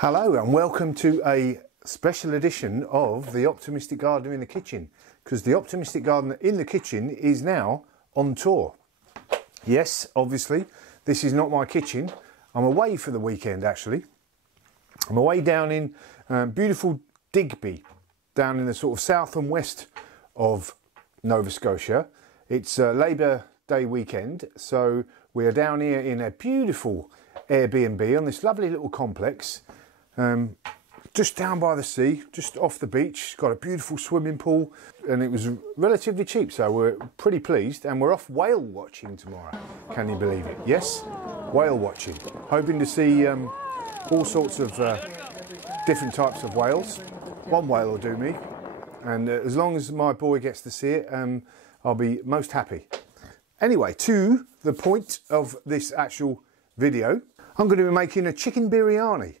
Hello and welcome to a special edition of the Optimistic Gardener in the Kitchen, because the Optimistic Gardener in the Kitchen is now on tour. Yes, obviously, this is not my kitchen. I'm away for the weekend actually. I'm away down in beautiful Digby, down in the sort of south and west of Nova Scotia. It's Labour Day weekend, so we are down here in a beautiful Airbnb on this lovely little complex. Just down by the sea, just off the beach. It's got a beautiful swimming pool and it was relatively cheap, so we're pretty pleased, and we're off whale watching tomorrow. Can you believe it? Yes, whale watching. Hoping to see all sorts of different types of whales. One whale will do me, and as long as my boy gets to see it, I'll be most happy. Anyway, to the point of this actual video, I'm going to be making a chicken biryani.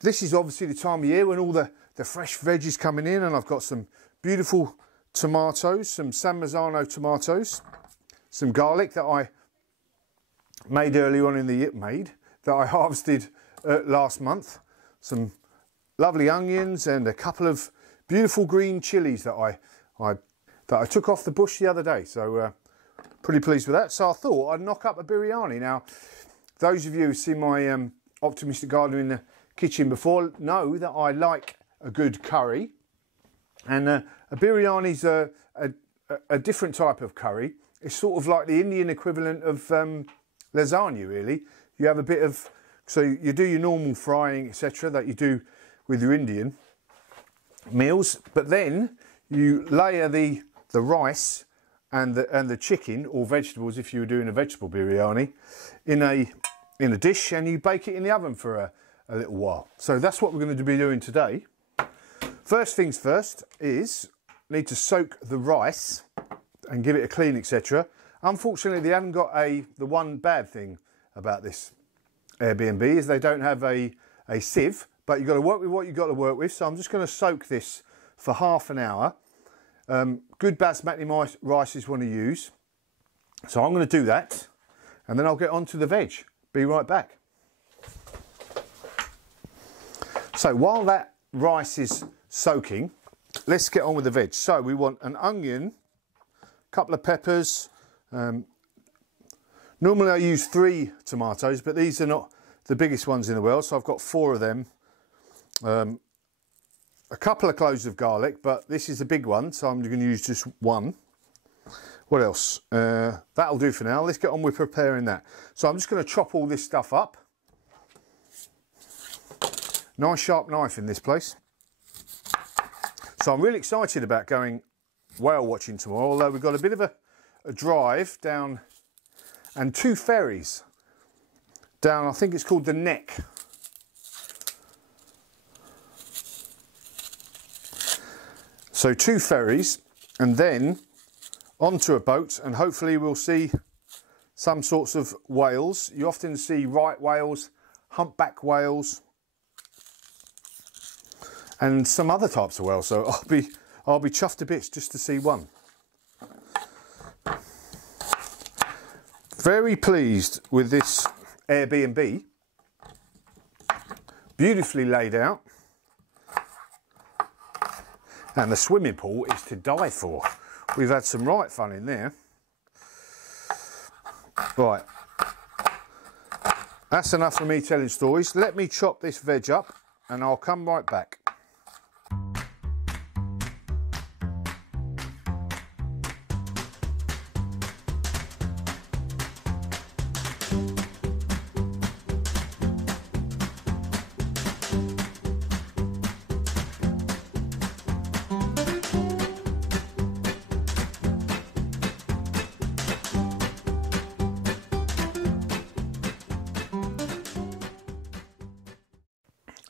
This is obviously the time of year when all the fresh veggies coming in, and I've got some beautiful tomatoes, some San Marzano tomatoes, some garlic that I made early on in the year, that I harvested last month, some lovely onions, and a couple of beautiful green chilies that I took off the bush the other day. So pretty pleased with that. So I thought I'd knock up a biryani. Now, those of you who've seen my Optimistic Gardener in the Kitchen before know that I like a good curry, and a biryani's a different type of curry. It's sort of like the Indian equivalent of lasagna, really. You have a bit of, so you do your normal frying, etc., that you do with your Indian meals, but then you layer the rice and the chicken or vegetables, if you were doing a vegetable biryani, in a dish, and you bake it in the oven for a little while. So that's what we're going to be doing today. First things first is need to soak the rice and give it a clean, etc. Unfortunately, they haven't got the one bad thing about this Airbnb is they don't have a sieve, but you've got to work with what you've got to work with. So I'm just going to soak this for half an hour. Good basmati rice is one to use. So I'm going to do that, and then I'll get on to the veg. Be right back. So while that rice is soaking, let's get on with the veg. So we want an onion, a couple of peppers. Normally I use 3 tomatoes, but these are not the biggest ones in the world, so I've got 4 of them. A couple of cloves of garlic, but this is a big one, so I'm going to use just 1. What else? That'll do for now. Let's get on with preparing that. So I'm just going to chop all this stuff up. Nice sharp knife in this place. So I'm really excited about going whale watching tomorrow, although we've got a bit of a drive down and 2 ferries down, I think it's called the Neck. So 2 ferries, and then onto a boat, and hopefully we'll see some sorts of whales. You often see right whales, humpback whales, and some other types of whales. So I'll be chuffed to bits just to see one. Very pleased with this Airbnb. Beautifully laid out, and the swimming pool is to die for. We've had some right fun in there. Right, that's enough for me telling stories. Let me chop this veg up and I'll come right back.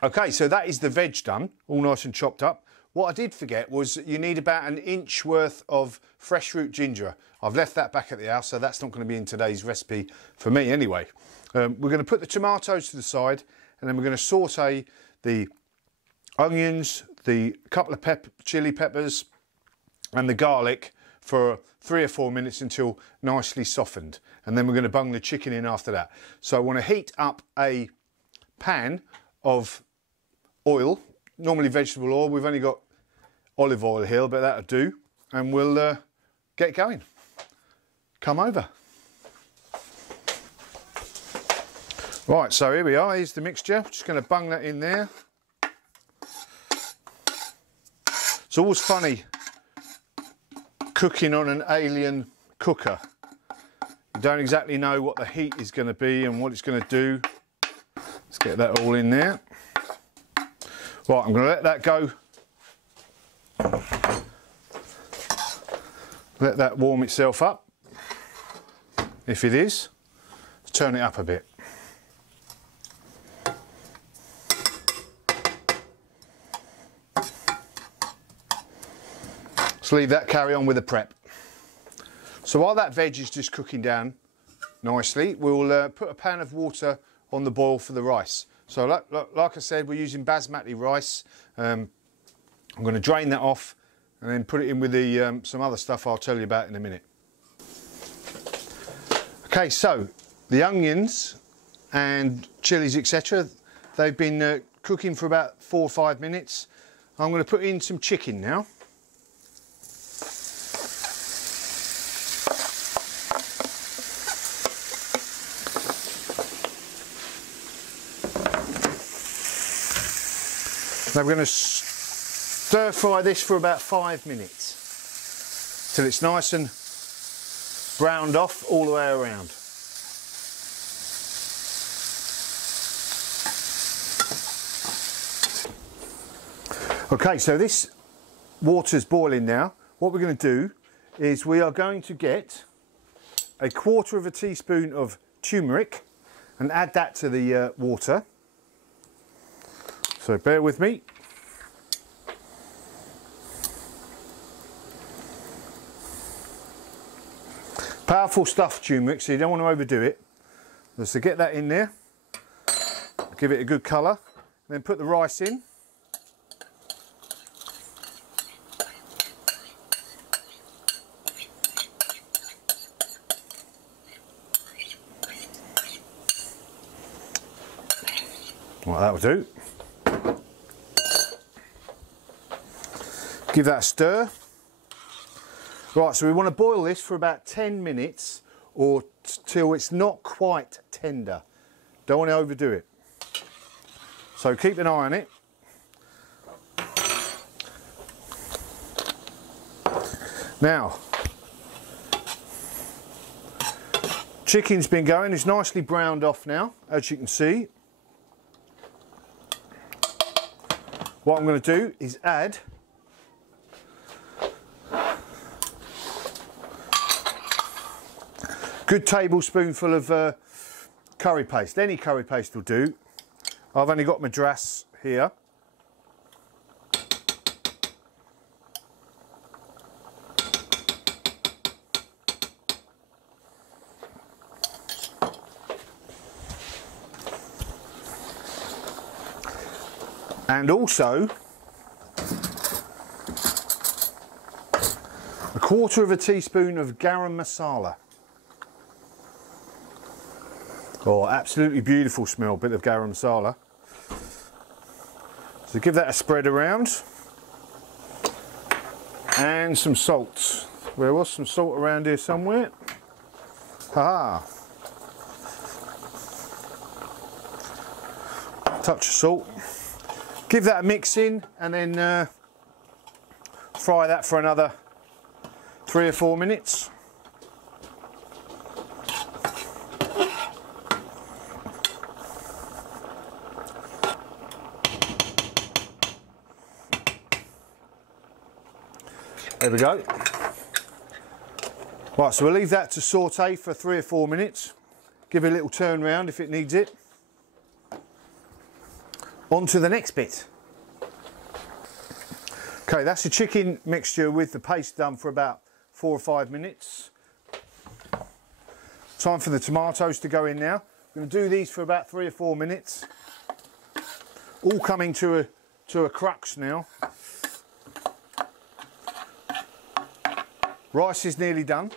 Okay, so that is the veg done, all nice and chopped up. What I did forget was you need about 1 inch worth of fresh root ginger. I've left that back at the house, so that's not going to be in today's recipe for me anyway. We're going to put the tomatoes to the side, and then we're going to saute the onions, the couple of chili peppers, and the garlic for 3 or 4 minutes until nicely softened. And then we're going to bung the chicken in after that. So I want to heat up a pan of oil, normally vegetable oil. We've only got olive oil here, but that'll do. And we'll get going. Come over. Right, so here we are, here's the mixture. Just going to bung that in there. It's always funny cooking on an alien cooker. You don't exactly know what the heat is going to be and what it's going to do. Let's get that all in there. Right, I'm going to let that go. Let that warm itself up. If it is, turn it up a bit. Leave that carry on with the prep. So while that veg is just cooking down nicely, we'll put a pan of water on the boil for the rice. So like I said, we're using basmati rice. I'm going to drain that off and then put it in with the some other stuff I'll tell you about in a minute. Okay, so the onions and chilies, etc., they've been cooking for about 4 or 5 minutes. I'm going to put in some chicken now. Now we're going to stir fry this for about 5 minutes till it's nice and browned off all the way around. Okay, so this water's boiling now. What we're going to do is we are going to get 1/4 teaspoon of turmeric and add that to the water. So bear with me. Powerful stuff, turmeric, so you don't want to overdo it. So get that in there, give it a good colour, then put the rice in. Well, that'll do. Give that a stir. Right, so we want to boil this for about 10 minutes or till it's not quite tender. Don't want to overdo it. So keep an eye on it. Now, chicken's been going, it's nicely browned off now, as you can see. What I'm going to do is add good tablespoonful of curry paste. Any curry paste will do. I've only got Madras here. And also 1/4 teaspoon of garam masala. Oh, absolutely beautiful smell, bit of garam masala. So give that a spread around. And some salt. There was some salt around here somewhere. Ha! Touch of salt. Give that a mix in and then fry that for another 3 or 4 minutes. There we go. Right, so we'll leave that to saute for 3 or 4 minutes. Give it a little turn round if it needs it. On to the next bit. Okay, that's the chicken mixture with the paste done for about 4 or 5 minutes. Time for the tomatoes to go in now. I'm going to do these for about 3 or 4 minutes. All coming to a crux now. Rice is nearly done.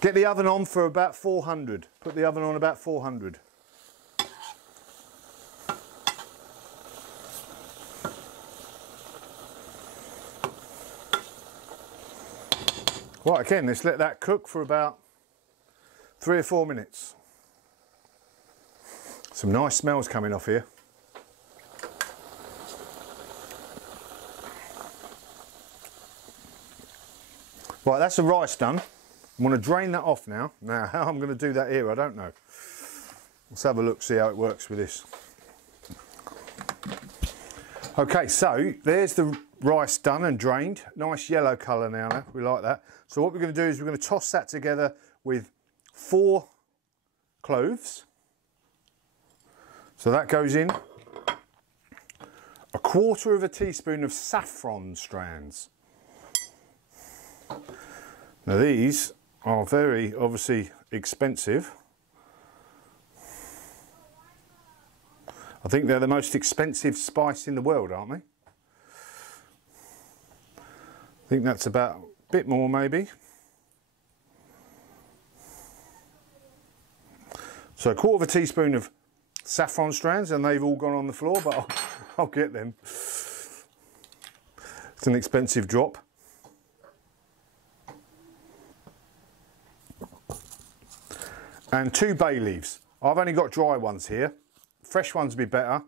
Get the oven on for about 400. Put the oven on about 400. Right, again, let's let that cook for about 3 or 4 minutes. Some nice smells coming off here. Right, that's the rice done. I'm going to drain that off now. Now, how I'm going to do that here, I don't know. Let's have a look, see how it works with this. Okay, so there's the rice done and drained. Nice yellow colour now, we like that. So what we're going to do is we're going to toss that together with 4 cloves. So that goes in. 1/4 teaspoon of saffron strands. Now these are very obviously expensive. I think they're the most expensive spice in the world, aren't they? I think that's about a bit more maybe. So 1/4 teaspoon of saffron strands, and they've all gone on the floor, but I'll get them. It's an expensive drop. And 2 bay leaves. I've only got dry ones here. Fresh ones would be better,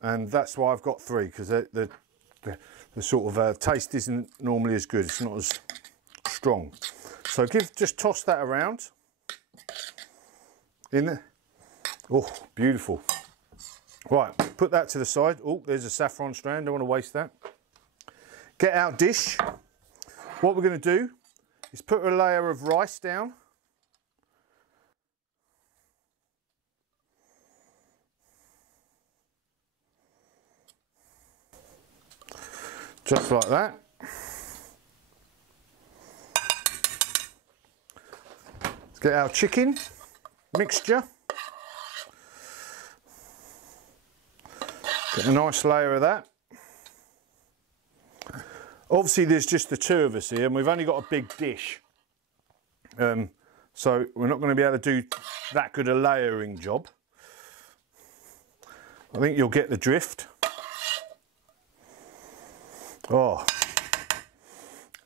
and that's why I've got 3, because the sort of taste isn't normally as good. It's not as strong. So just toss that around in there. Oh, beautiful. Right, put that to the side. Oh, there's a saffron strand. Don't want to waste that. Get our dish. What we're going to do is put a layer of rice down. Just like that. Let's get our chicken mixture. Get a nice layer of that. Obviously there's just the 2 of us here, and we've only got a big dish. So we're not going to be able to do that good a layering job. I think you'll get the drift. Oh,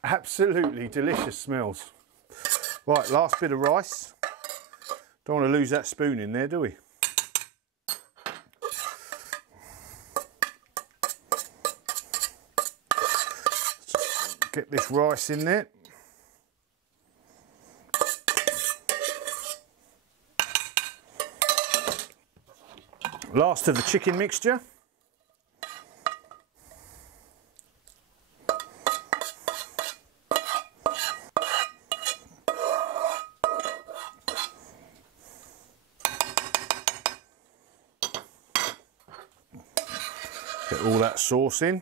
absolutely delicious smells. Right, last bit of rice. Don't want to lose that spoon in there, do we? Get this rice in there. Last of the chicken mixture. Get all that sauce in.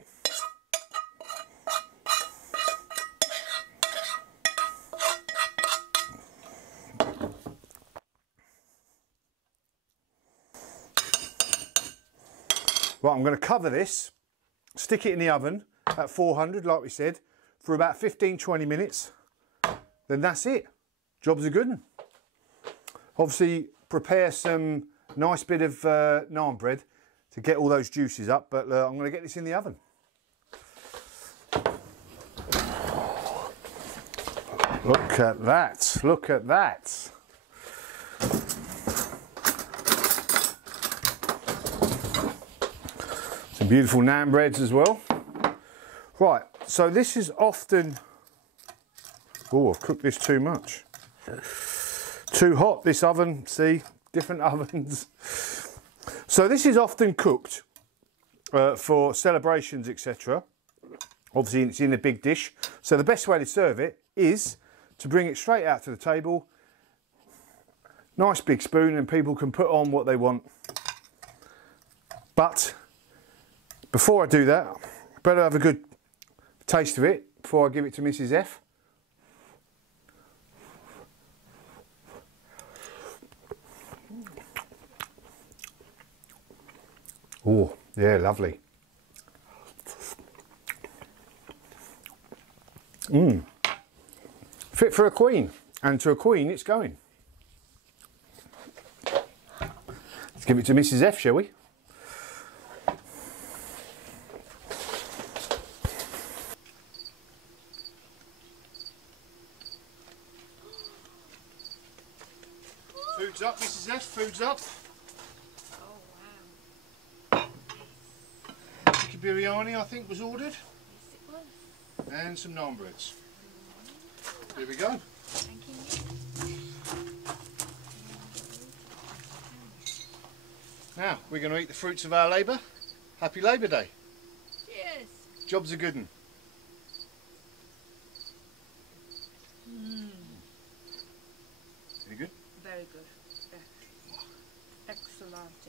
Right, I'm going to cover this, stick it in the oven at 400 like we said, for about 15-20 minutes. Then that's it. Job's a good one. Obviously prepare some nice bit of naan bread to get all those juices up, but I'm going to get this in the oven. Look at that, look at that. Some beautiful naan breads as well. Right, so this is often, oh, I've cooked this too much. Too hot, this oven, see, different ovens. So this is often cooked for celebrations, etc. Obviously it's in a big dish. So the best way to serve it is to bring it straight out to the table. Nice big spoon, and people can put on what they want. But before I do that, I better have a good taste of it before I give it to Mrs. F. Oh, yeah, lovely. Fit for a queen, and to a queen it's going. Let's give it to Mrs. F, shall we? Food's up, Mrs. F. Food's up. Oh wow. Chicken biryani, I think, was ordered. Yes, it was. And some naan breads. Here we go. Thank you. Now, we're going to eat the fruits of our labour. Happy Labour Day. Cheers. Job's a good one. Any good? Very good. Excellent.